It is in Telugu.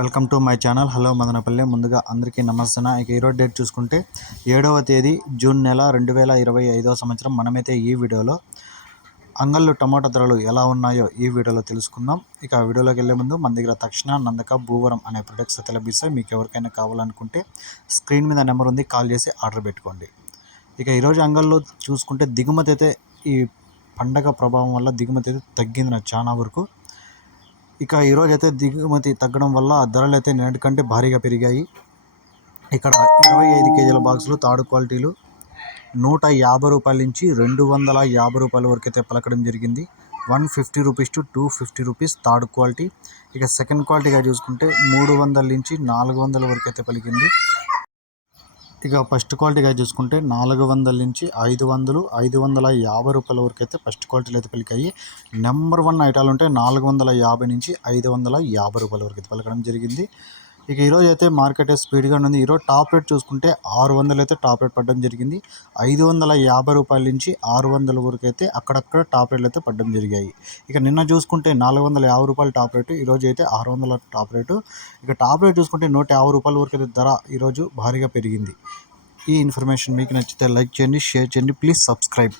Welcome to my channel. Hello Madanapalle. ముందుగా అందరికీ నమస్తే ఇక ఈరోజు డేట్ చూసుకుంటే ఏడవ తేదీ జూన్ నెల రెండు వేల ఇరవై ఐదవ సంవత్సరం. మనమైతే ఈ వీడియోలో అంగళ్ళు టమాటా ధరలు ఎలా ఉన్నాయో ఈ వీడియోలో తెలుసుకుందాం. ఇక ఆ వీడియోలోకి వెళ్ళే ముందు మన దగ్గర తక్షణ నందక భూవరం అనే ప్రొడక్ట్స్ అయితే లభిస్తాయి మీకు ఎవరికైనా కావాలనుకుంటే స్క్రీన్ మీద నెంబర్ ఉంది కాల్ చేసి ఆర్డర్ పెట్టుకోండి. ఇక ఈరోజు అంగల్లో చూసుకుంటే దిగుమతి అయితే ఈ పండగ ప్రభావం వల్ల దిగుమతి అయితే తగ్గింది నాకు చాలా వరకు. ఇక ఈరోజు అయితే దిగుమతి తగ్గడం వల్ల ధరలు అయితే నిన్నటి కంటే భారీగా పెరిగాయి. ఇక్కడ ఇరవై ఐదు కేజీల బాక్సులు తాడు క్వాలిటీలు నూట యాభై రూపాయల నుంచి రెండు వందల యాభై రూపాయల వరకు అయితే పలకడం జరిగింది. One fifty rupees to two fifty rupees third quality. ఇక సెకండ్ క్వాలిటీగా చూసుకుంటే మూడు వందల నుంచి నాలుగు వందల వరకు అయితే పలికింది. ఇక ఫస్ట్ క్వాలిటీగా చూసుకుంటే నాలుగు వందల నుంచి ఐదు వందలు ఐదు వందల యాభై రూపాయల వరకు అయితే ఫస్ట్ క్వాలిటీలు అయితే పలికాయి. నెంబర్ వన్ ఐటాలు ఉంటే నాలుగు వందల యాభై నుంచి ఐదు వందల యాభై రూపాయల వరకు అయితే పలకడం జరిగింది. ఇక ఈరోజు అయితే మార్కెట్ స్పీడ్గా ఉంది. ఈరోజు టాప్ రేట్ చూసుకుంటే ఆరు వందలు అయితే టాప్ రేట్ పడడం జరిగింది. ఐదు వందల యాభై రూపాయల నుంచి ఆరు వందల వరకు అయితే అక్కడక్కడ టాప్ రేట్లు అయితే పడడం జరిగాయి. ఇక నిన్న చూసుకుంటే నాలుగు వందల యాభై రూపాయలు టాప్ రేటు ఈరోజు అయితే ఆరు వందల టాప్ రేటు ఇక టాప్ రేట్ చూసుకుంటే నూట యాభై రూపాయల వరకు అయితే ధర ఈరోజు భారీగా పెరిగింది. ఈ ఇన్ఫర్మేషన్ మీకు నచ్చితే లైక్ చేయండి షేర్ చేయండి. Please subscribe.